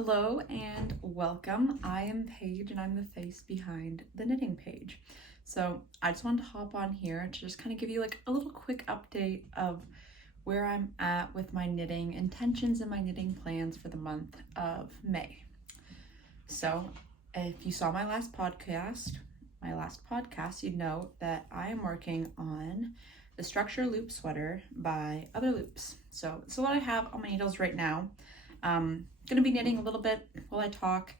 Hello and welcome. I am Paige and I'm the face behind the knitting page. So I just wanted to hop on here to just kind of give you like a little quick update of where I'm at with my knitting intentions and my knitting plans for the month of May. So if you saw my last podcast, you'd know that I am working on the Structure Loop Sweater by Other Loops. So this is what I have on my needles right now. Gonna be knitting a little bit while I talk.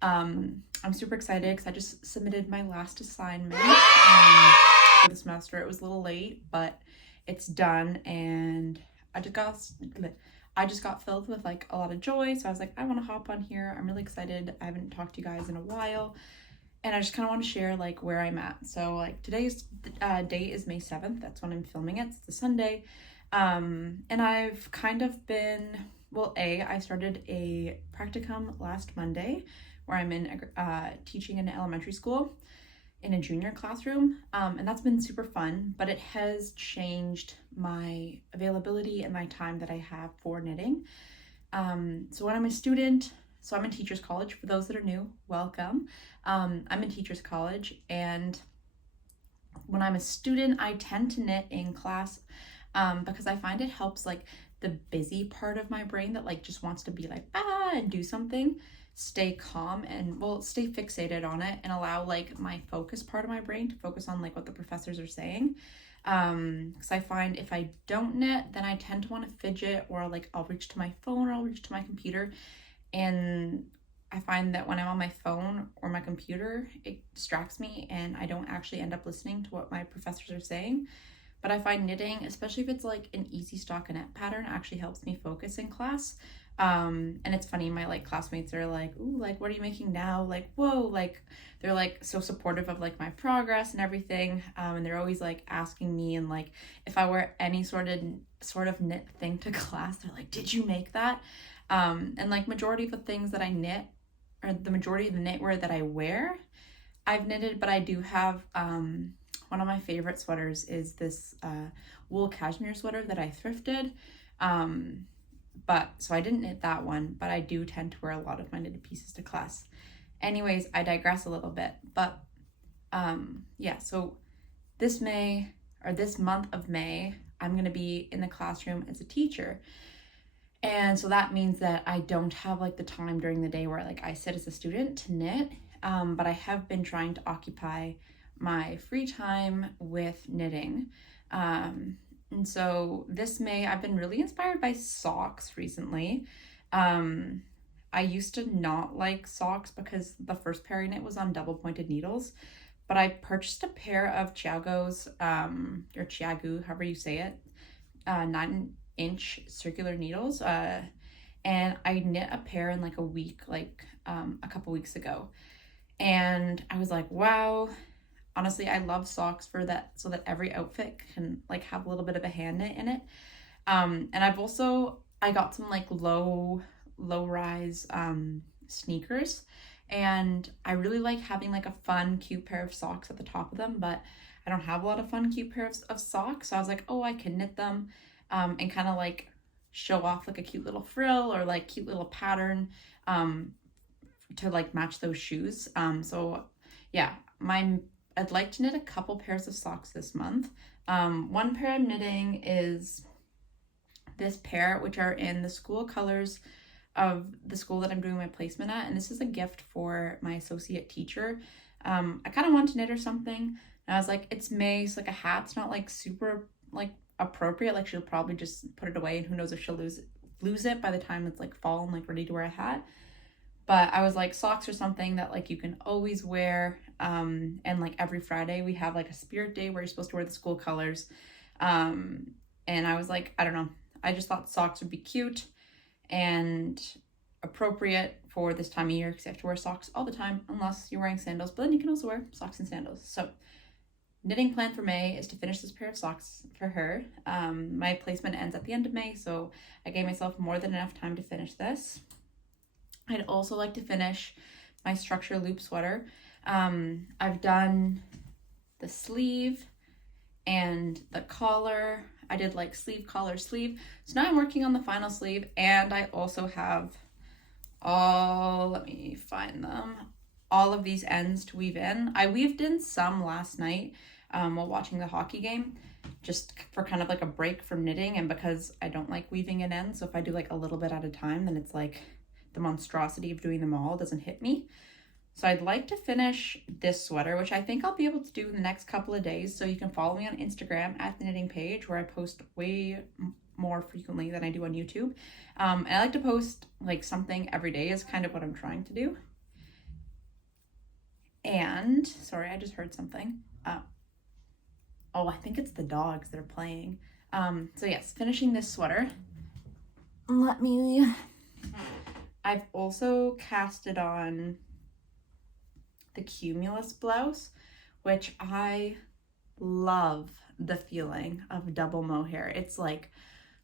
I'm super excited because I just submitted my last assignment for the semester. It was a little late, but it's done, and I just got filled with like a lot of joy. So I was like, I want to hop on here. I'm really excited. I haven't talked to you guys in a while, and I just kind of want to share like where I'm at. So like today's date is May 7th. That's when I'm filming it. It's a Sunday, and I've kind of been. Well, I started a practicum last Monday where I'm in teaching in an elementary school in a junior classroom, and that's been super fun, but it has changed my availability and my time that I have for knitting. So when I'm a student, so I'm in Teachers College. For those that are new, welcome. I'm in Teachers College, and when I'm a student, I tend to knit in class because I find it helps like the busy part of my brain that like just wants to be like and do something, stay calm and stay fixated on it and allow like my focus part of my brain to focus on like what the professors are saying. Because I find if I don't knit, then I tend to want to fidget, or like I'll reach to my phone or I'll reach to my computer, and I find that when I'm on my phone or my computer, it distracts me and I don't actually end up listening to what my professors are saying. But I find knitting, especially if it's like an easy stockinette pattern, actually helps me focus in class. And it's funny, my like classmates are like, ooh, like what are you making now? Like, whoa, like they're like so supportive of like my progress and everything. And they're always like asking me, and like if I wear any sort of knit thing to class, they're like, did you make that? And like majority of the things that I knit, or the majority of the knitwear that I wear, I've knitted, but I do have one of my favorite sweaters is this wool cashmere sweater that I thrifted. But so I didn't knit that one, but I do tend to wear a lot of my knitted pieces to class. Anyways, I digress a little bit, but yeah, so this month of May, I'm going to be in the classroom as a teacher. And so that means that I don't have like the time during the day where like I sit as a student to knit, but I have been trying to occupy my free time with knitting. And so this May, I've been really inspired by socks recently. I used to not like socks because the first pair I knit was on double pointed needles, but I purchased a pair of Chiago's, or Chiagu, however you say it, 9-inch circular needles. And I knit a pair in like a week, like a couple weeks ago. And I was like, wow. Honestly, I love socks for that, so that every outfit can like have a little bit of a hand knit in it. And I got some like low rise sneakers, and I really like having like a fun, cute pair of socks at the top of them, but I don't have a lot of fun, cute pairs of socks. So I was like, oh, I can knit them and kind of like show off like a cute little frill or like cute little pattern to like match those shoes. So yeah, I'd like to knit a couple pairs of socks this month. One pair I'm knitting is this pair, which are in the school colors of the school that I'm doing my placement at. And this is a gift for my associate teacher. I kind of wanted to knit her something. And I was like, it's May, so like a hat's not like super like appropriate. Like she'll probably just put it away, and who knows if she'll lose it by the time it's like fall and like ready to wear a hat. But I was like, socks are something that like you can always wear. And like every Friday we have like a spirit day where you're supposed to wear the school colors. And I was like, I don't know. I just thought socks would be cute and appropriate for this time of year, because you have to wear socks all the time unless you're wearing sandals. But then you can also wear socks and sandals. So knitting plan for May is to finish this pair of socks for her. My placement ends at the end of May, so I gave myself more than enough time to finish this. I'd also like to finish my Structure Loop sweater. I've done the sleeve and the collar. I did like sleeve, collar, sleeve. So now I'm working on the final sleeve, and I also have let me find them. All of these ends to weave in. I weaved in some last night while watching the hockey game, just for kind of like a break from knitting, and because I don't like weaving in ends, so if I do like a little bit at a time, then it's like the monstrosity of doing them all doesn't hit me. So I'd like to finish this sweater, which I think I'll be able to do in the next couple of days. So you can follow me on Instagram at the knitting page, where I post way more frequently than I do on YouTube. And I like to post like something every day is kind of what I'm trying to do. And sorry, I just heard something. Oh, I think it's the dogs that are playing. So yes, finishing this sweater. I've also casted on the Cumulus blouse, which I love the feeling of double mohair. It's like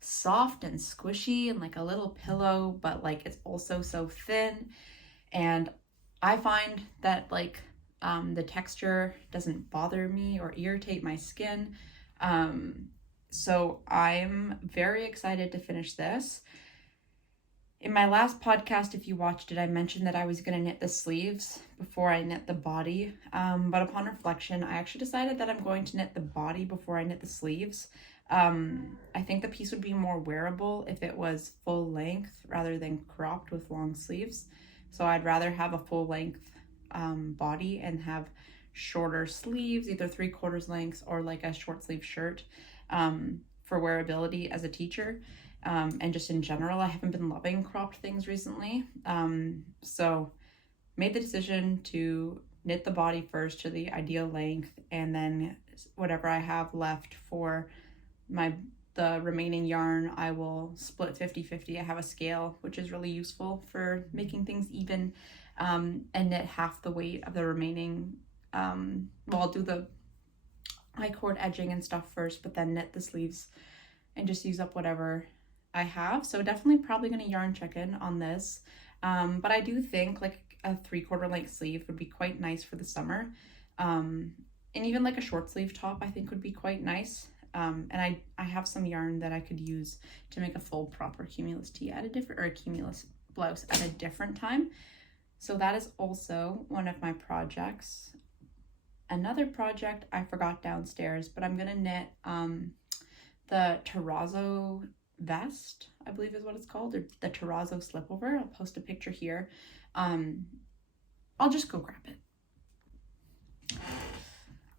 soft and squishy and like a little pillow, but like it's also so thin. And I find that like the texture doesn't bother me or irritate my skin. So I'm very excited to finish this. In my last podcast, if you watched it, I mentioned that I was going to knit the sleeves before I knit the body. But upon reflection, I actually decided that I'm going to knit the body before I knit the sleeves. I think the piece would be more wearable if it was full length rather than cropped with long sleeves. So I'd rather have a full length body and have shorter sleeves, either 3/4 lengths or like a short sleeve shirt for wearability as a teacher. And just in general, I haven't been loving cropped things recently. So made the decision to knit the body first to the ideal length, and then whatever I have left for the remaining yarn, I will split 50-50. I have a scale, which is really useful for making things even, and knit half the weight of the remaining, I'll do the high cord edging and stuff first, but then knit the sleeves and just use up whatever I have. So definitely probably going to yarn check in on this. But I do think like a 3/4 length sleeve would be quite nice for the summer. And even like a short sleeve top I think would be quite nice. And I have some yarn that I could use to make a full proper Cumulus tee at a different, or a Cumulus blouse at a different time. So that is also one of my projects. Another project I forgot downstairs, but I'm gonna knit the Terrazzo vest, I believe is what it's called, or the Terrazzo Slipover. I'll post a picture here. I'll just go grab it.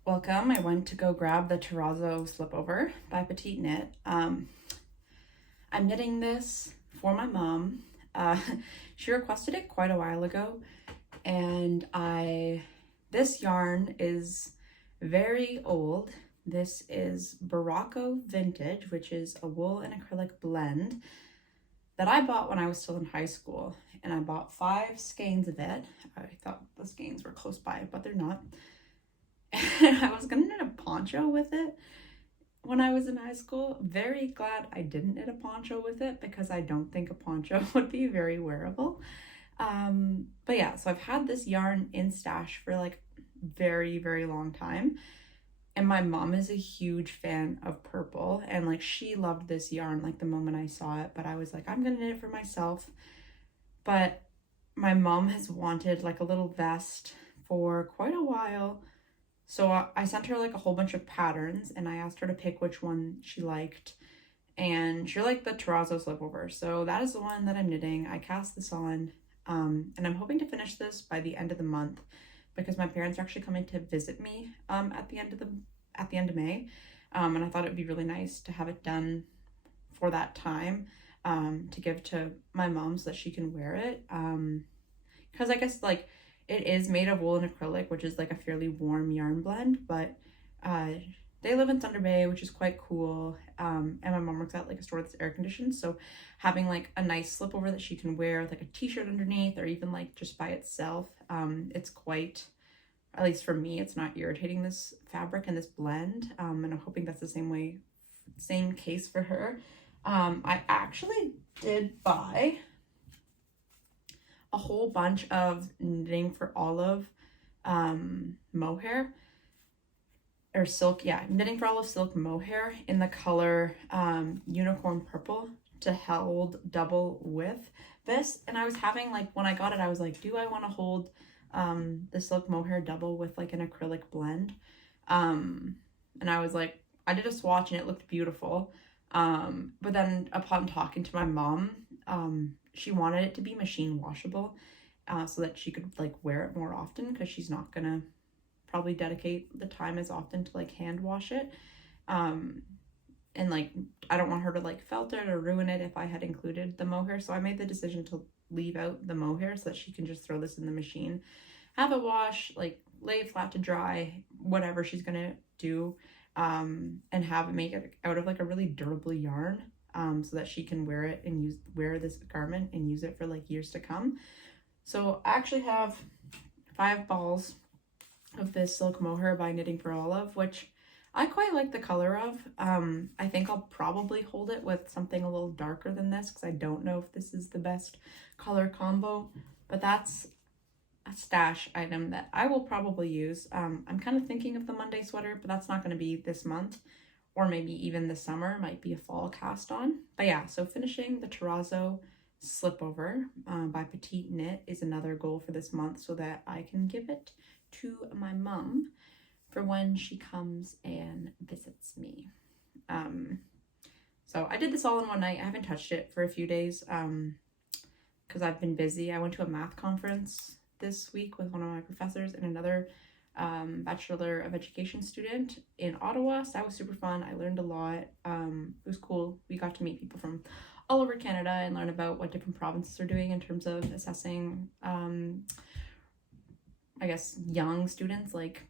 Welcome. I went to go grab the Terrazzo Slipover by Petite Knit. I'm knitting this for my mom. She requested it quite a while ago, and this yarn is very old. This is Barocco Vintage, which is a wool and acrylic blend that I bought when I was still in high school, and I bought 5 skeins of it. I thought the skeins were close by, but they're not. And I was gonna knit a poncho with it when I was in high school. Very glad I didn't knit a poncho with it, because I don't think a poncho would be very wearable. But yeah, so I've had this yarn in stash for like very, very long time. And my mom is a huge fan of purple, and like she loved this yarn like the moment I saw it, but I was like, I'm gonna knit it for myself. But my mom has wanted like a little vest for quite a while. So I sent her like a whole bunch of patterns, and I asked her to pick which one she liked. And she liked the Terrazzo Slipover. So that is the one that I'm knitting. I cast this on, and I'm hoping to finish this by the end of the month, because my parents are actually coming to visit me at the end of May. And I thought it'd be really nice to have it done for that time, to give to my mom so that she can wear it. Because I guess like it is made of wool and acrylic, which is like a fairly warm yarn blend, but they live in Thunder Bay, which is quite cool. And my mom works at like a store that's air conditioned, so having like a nice slipover that she can wear with like a t-shirt underneath, or even like just by itself, it's quite, at least for me, it's not irritating, this fabric and this blend. And I'm hoping that's the same case for her. I actually did buy a whole bunch of Knitting for Olive mohair, or silk, Knitting for Olive silk mohair in the color unicorn purple, to hold double width, this, and I was having like, when I got it, I was like, do I want to hold the silk mohair double with like an acrylic blend? And I was like, I did a swatch and it looked beautiful. But then upon talking to my mom, she wanted it to be machine washable, so that she could like wear it more often, because she's not gonna probably dedicate the time as often to like hand wash it. And like, I don't want her to like felt it or ruin it if I had included the mohair. So I made the decision to leave out the mohair so that she can just throw this in the machine, have it wash, like lay it flat to dry, whatever she's gonna do, and have it make it out of like a really durable yarn, so that she can wear it and wear this garment and use it for like years to come. So I actually have 5 balls of this silk mohair by Knitting for Olive, which I quite like the color of. I think I'll probably hold it with something a little darker than this, because I don't know if this is the best color combo, but that's a stash item that I will probably use. I'm kind of thinking of the Monday sweater, but that's not going to be this month, or maybe even this summer. Might be a fall cast on. But yeah, so finishing the Terrazzo Slipover by Petite Knit is another goal for this month, so that I can give it to my mom for when she comes and visits me. So I did this all in one night. I haven't touched it for a few days because I've been busy. I went to a math conference this week with one of my professors and another Bachelor of Education student in Ottawa. So that was super fun. I learned a lot. It was cool. We got to meet people from all over Canada and learn about what different provinces are doing in terms of assessing, I guess, young students, like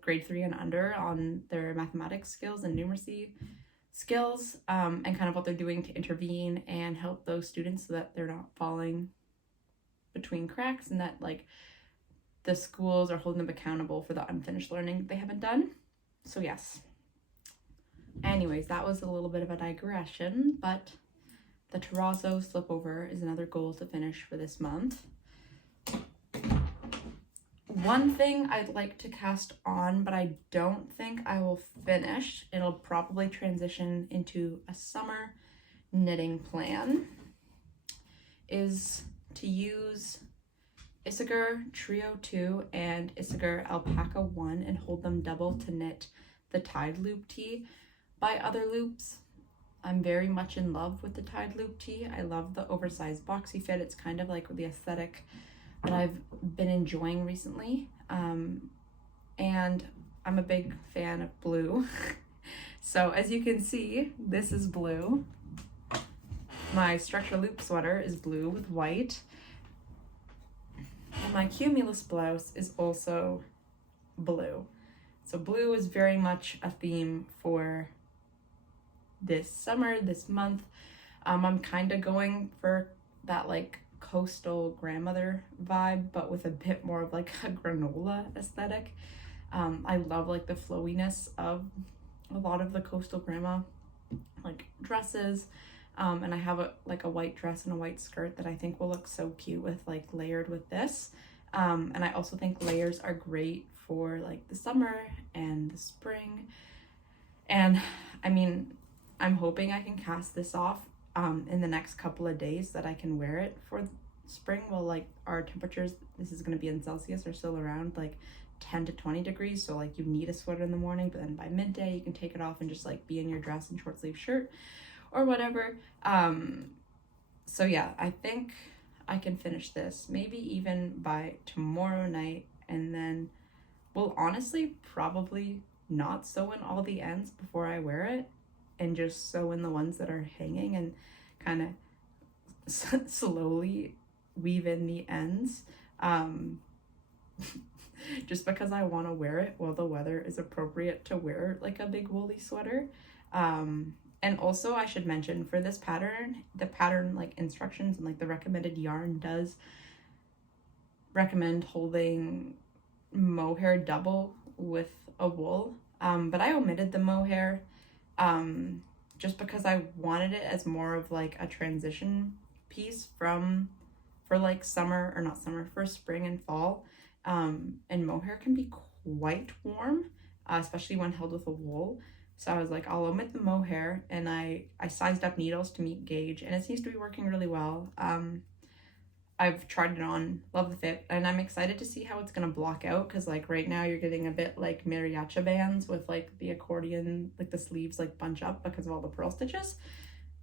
grade 3 and under, on their mathematics skills and numeracy skills, and kind of what they're doing to intervene and help those students so that they're not falling between cracks, and that like the schools are holding them accountable for the unfinished learning they haven't done. So yes. Anyways, that was a little bit of a digression, but the Terrazzo Slipover is another goal to finish for this month. One thing I'd like to cast on, but I don't think I will finish, it'll probably transition into a summer knitting plan, is to use Isager Trio 2 and Isager Alpaca 1 and hold them double to knit the Tide Loop tee by Other Loops. I'm very much in love with the Tide Loop tee. I love the oversized boxy fit. It's kind of like the aesthetic that I've been enjoying recently, and I'm a big fan of blue. So as you can see, this is blue. My structure loop sweater is blue with white, and my Cumulus blouse is also blue. So blue is very much a theme for this summer, this month. I'm kind of going for that like coastal grandmother vibe, but with a bit more of like a granola aesthetic. I love like the flowiness of a lot of the coastal grandma like dresses, and I have a white dress and a white skirt that I think will look so cute with like layered with this, and I also think layers are great for like the summer and the spring. And I mean, I'm hoping I can cast this off in the next couple of days, that I can wear it for spring, while like our temperatures, this is going to be in Celsius, are still around like 10 to 20 degrees. So like you need a sweater in the morning, but then by midday you can take it off and just like be in your dress and short sleeve shirt or whatever. So yeah, I think I can finish this maybe even by tomorrow night, and then we'll honestly probably not sew in all the ends before I wear it, and just sew in the ones that are hanging and kind of slowly weave in the ends, just because I want to wear it while the weather is appropriate to wear like a big woolly sweater. And also I should mention, for this pattern, the pattern like instructions and like the recommended yarn does recommend holding mohair double with a wool, but I omitted the mohair just because I wanted it as more of like a transition piece for like summer, or not summer, for spring and fall. And mohair can be quite warm, especially when held with a wool. So I was like, I'll omit the mohair, and I sized up needles to meet gauge, and it seems to be working really well. I've tried it on, love the fit, and I'm excited to see how it's gonna block out, because like right now you're getting a bit like mariachi bands with like the accordion, like the sleeves like bunch up because of all the pearl stitches.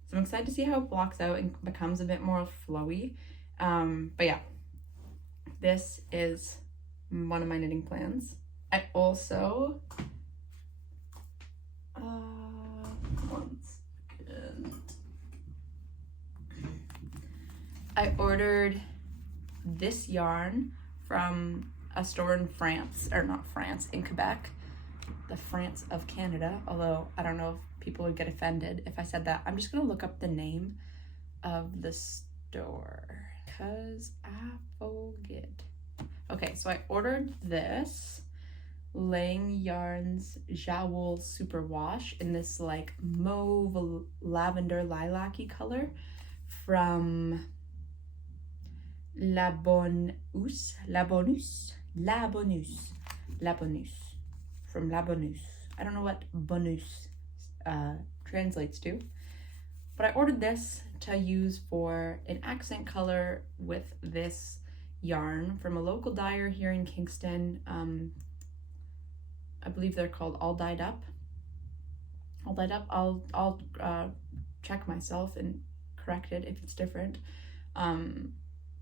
So I'm excited to see how it blocks out and becomes a bit more flowy. But yeah, this is one of my knitting plans. I also, one second. I ordered this yarn from a store in France, or not France, in Quebec, the France of Canada, although I don't know if people would get offended if I said that. I'm just gonna look up the name of the store because I forget. Okay, so I ordered this Lang Yarns Jowl Super Wash in this like mauve lavender lilac-y color from La Bonus from La Bonus. I don't know what bonus translates to, but I ordered this to use for an accent color with this yarn from a local dyer here in Kingston. I believe they're called All Dyed Up. I'll check myself and correct it if it's different.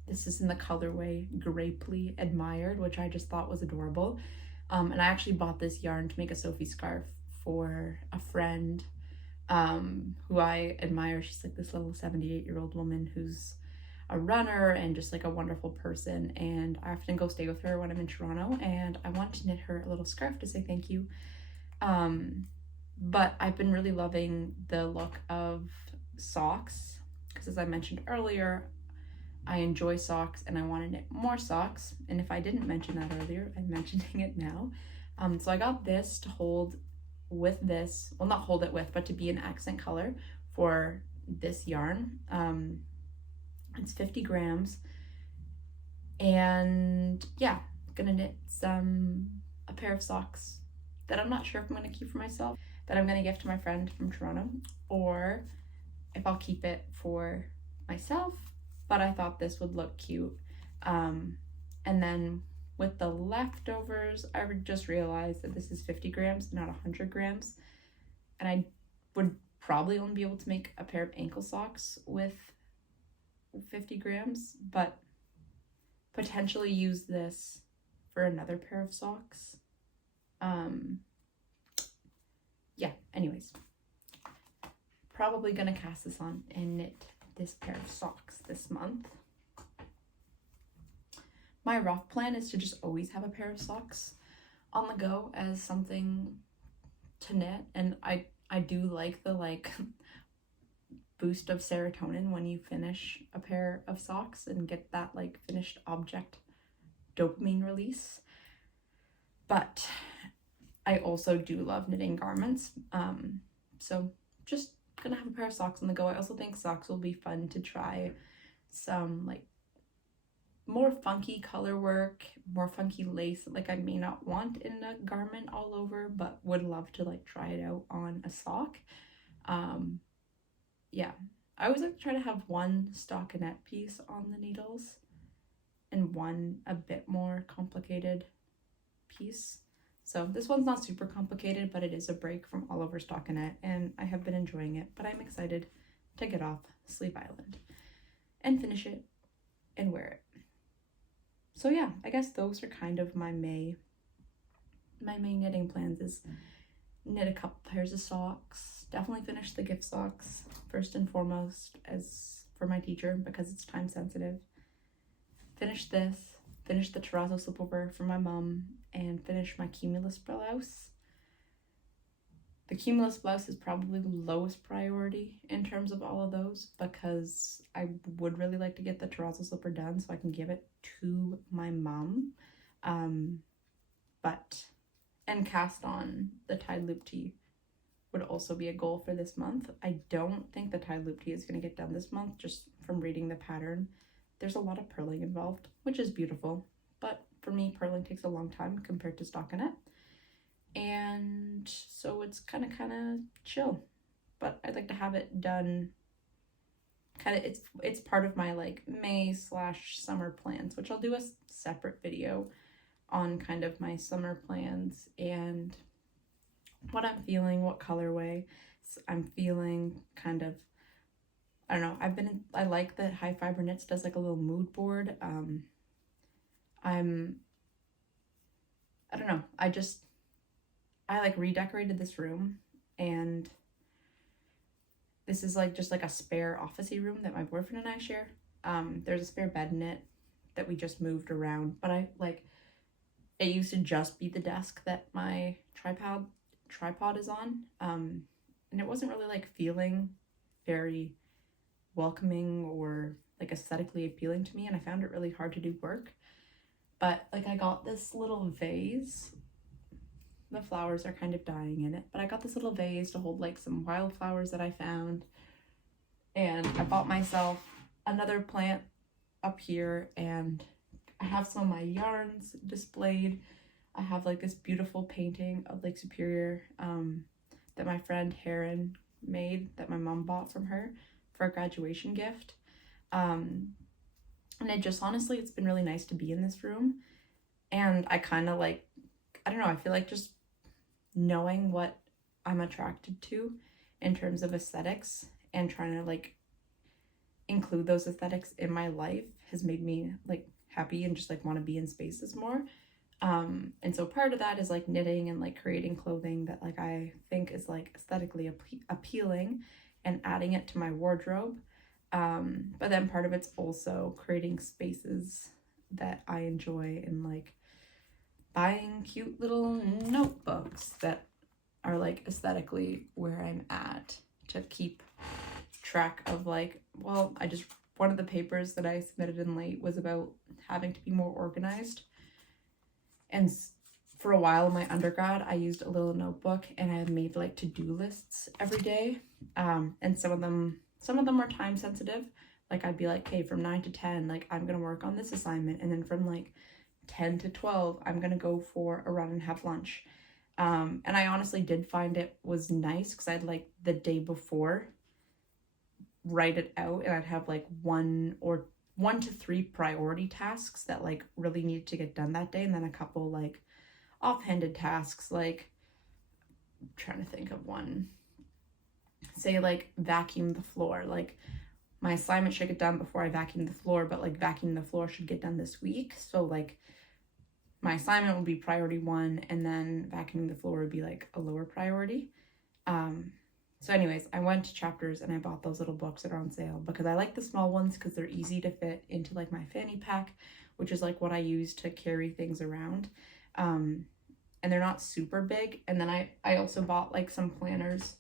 This is in the colorway Grapely Admired, which I just thought was adorable. And I actually bought this yarn to make a Sophie scarf for a friend who I admire. She's like this little 78-year-old woman who's a runner and just like a wonderful person. And I often go stay with her when I'm in Toronto, and I want to knit her a little scarf to say thank you. But I've been really loving the look of socks because, as I mentioned earlier, I enjoy socks and I want to knit more socks. And if I didn't mention that earlier, I'm mentioning it now. So I got this to hold with this, well, not hold it with, but to be an accent color for this yarn. It's 50 grams. And yeah, I'm gonna knit a pair of socks that I'm not sure if I'm gonna keep for myself, that I'm gonna give to my friend from Toronto, or if I'll keep it for myself. But I thought this would look cute. And then with the leftovers, I just realized that this is 50 grams, not 100 grams. And I would probably only be able to make a pair of ankle socks with 50 grams, but potentially use this for another pair of socks. Yeah, anyways. Probably gonna cast this on and knit this pair of socks this month. My rough plan is to just always have a pair of socks on the go as something to knit, and I do like the like boost of serotonin when you finish a pair of socks and get that like finished object dopamine release. But I also do love knitting garments, so just gonna have a pair of socks on the go. I also think socks will be fun to try some like more funky color work, more funky lace like I may not want in a garment all over, but would love to like try it out on a sock. Yeah, I always like to try to have one stockinette piece on the needles and one a bit more complicated piece. So this one's not super complicated, but it is a break from all over stockinette, and I have been enjoying it, but I'm excited to get off Sleep Island and finish it and wear it. So yeah, I guess those are kind of my main knitting plans is knit a couple pairs of socks, definitely finish the gift socks first and foremost as for my teacher because it's time sensitive, finish this, finish the Terrazzo Slipover for my mom, and finish my Cumulus blouse. The Cumulus blouse is probably the lowest priority in terms of all of those because I would really like to get the Terrazzo slipper done so I can give it to my mom. And cast on the tied loop tee would also be a goal for this month. I don't think the tied loop tee is going to get done this month just from reading the pattern. There's a lot of purling involved, which is beautiful, but for me, purling takes a long time compared to stockinette. And so it's kind of chill, but I'd like to have it done kind of, it's part of my like May/summer plans, which I'll do a separate video on kind of my summer plans and what I'm feeling, what colorway I'm feeling, kind of, I don't know. I like that High Fiber Knits does like a little mood board. I don't know. I like redecorated this room, and this is like just like a spare officey room that my boyfriend and I share. There's a spare bed in it that we just moved around, but it used to just be the desk that my tripod is on. And it wasn't really like feeling very welcoming or like aesthetically appealing to me, and I found it really hard to do work. But like I got this little vase. The flowers are kind of dying in it, but I got this little vase to hold like some wildflowers that I found, and I bought myself another plant up here, and I have some of my yarns displayed. I have like this beautiful painting of Lake Superior that my friend Heron made, that my mom bought from her for a graduation gift. And it just, honestly, it's been really nice to be in this room. And I kind of like, I don't know, I feel like just knowing what I'm attracted to in terms of aesthetics and trying to like include those aesthetics in my life has made me like happy and just like want to be in spaces more. And so part of that is like knitting and like creating clothing that like I think is like aesthetically appealing and adding it to my wardrobe. But then part of it's also creating spaces that I enjoy, and like buying cute little notebooks that are like aesthetically where I'm at, to keep track of like, well, one of the papers that I submitted in late was about having to be more organized. And for a while in my undergrad, I used a little notebook, and I made like to-do lists every day. And some of them were time sensitive. Like I'd be like, hey, from 9 to 10, like I'm gonna work on this assignment, and then from like 10 to 12, I'm gonna go for a run and have lunch. And I honestly did find it was nice because I'd like the day before write it out, and I'd have like 1 to 3 priority tasks that like really needed to get done that day, and then a couple like offhanded tasks, like I'm trying to think of one, say like vacuum the floor. Like my assignment should get done before I vacuum the floor, but like vacuum the floor should get done this week, so like my assignment would be priority 1, and then vacuuming the floor would be like a lower priority. So anyways, I went to Chapters and I bought those little books that are on sale because I like the small ones because they're easy to fit into like my fanny pack, which is like what I use to carry things around. And they're not super big. And then I also bought like some planners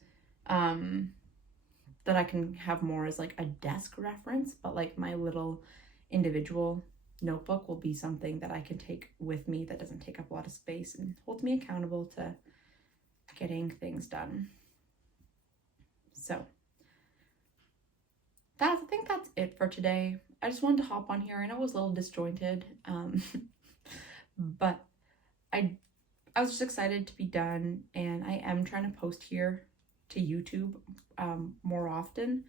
that I can have more as like a desk reference, but like my little individual notebook will be something that I can take with me that doesn't take up a lot of space and holds me accountable to getting things done. So I think that's it for today. I just wanted to hop on here. I know it was a little disjointed, but I was just excited to be done, and I am trying to post here to YouTube more often.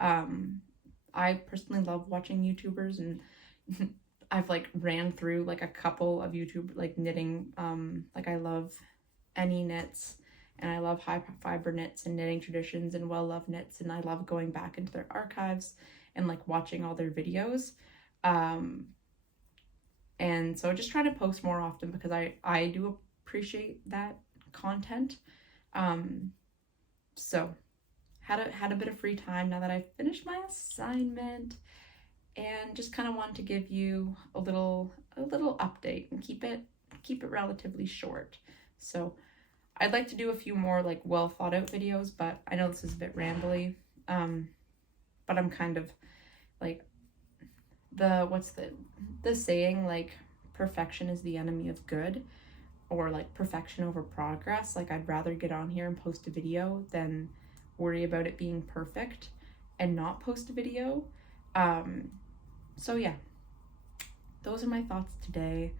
I personally love watching YouTubers, and I've like ran through like a couple of YouTube like knitting. Like I love Any Knits, and I love High Fiber Knits and Knitting Traditions and Well Love Knits, and I love going back into their archives and like watching all their videos. And so just trying to post more often because I do appreciate that content. So had a bit of free time now that I finished my assignment, and just kind of wanted to give you a little update and keep it relatively short. So I'd like to do a few more like well thought out videos, but I know this is a bit rambly. But I'm kind of like the saying, like perfection is the enemy of good, or like perfection over progress. Like I'd rather get on here and post a video than worry about it being perfect and not post a video. So yeah, those are my thoughts today.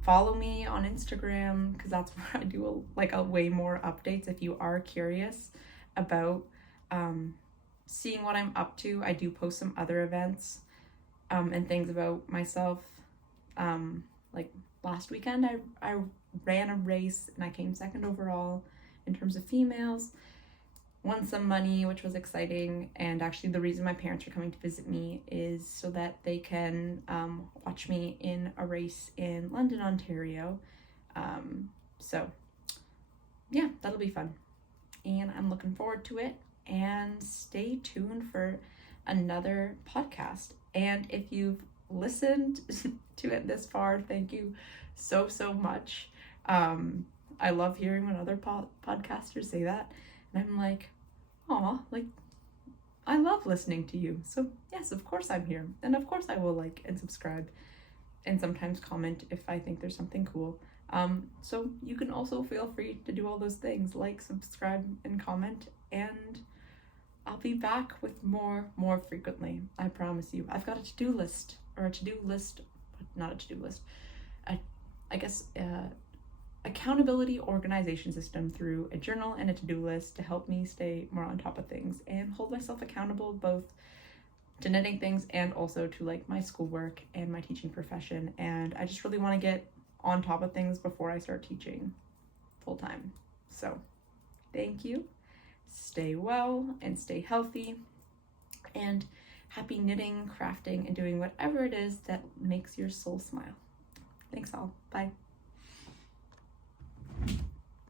Follow me on Instagram because that's where I do a way more updates if you are curious about seeing what I'm up to. I do post some other events and things about myself. Like last weekend, I ran a race and I came second overall in terms of females. Won some money, which was exciting, and actually the reason my parents are coming to visit me is so that they can watch me in a race in London, Ontario. So yeah, that'll be fun, and I'm looking forward to it, and stay tuned for another podcast. And if you've listened to it this far, thank you so much. I love hearing when other podcasters say that, and I'm like, oh, like, I love listening to you. So yes, of course I'm here. And of course I will like and subscribe and sometimes comment if I think there's something cool. So you can also feel free to do all those things, like, subscribe, and comment, and I'll be back with more frequently. I promise you. I've got a to-do list, but not a to-do list. I guess accountability organization system through a journal and a to-do list to help me stay more on top of things and hold myself accountable both to knitting things and also to like my schoolwork and my teaching profession. And I just really want to get on top of things before I start teaching full time. So thank you. Stay well and stay healthy, and happy knitting, crafting, and doing whatever it is that makes your soul smile. Thanks all. Bye.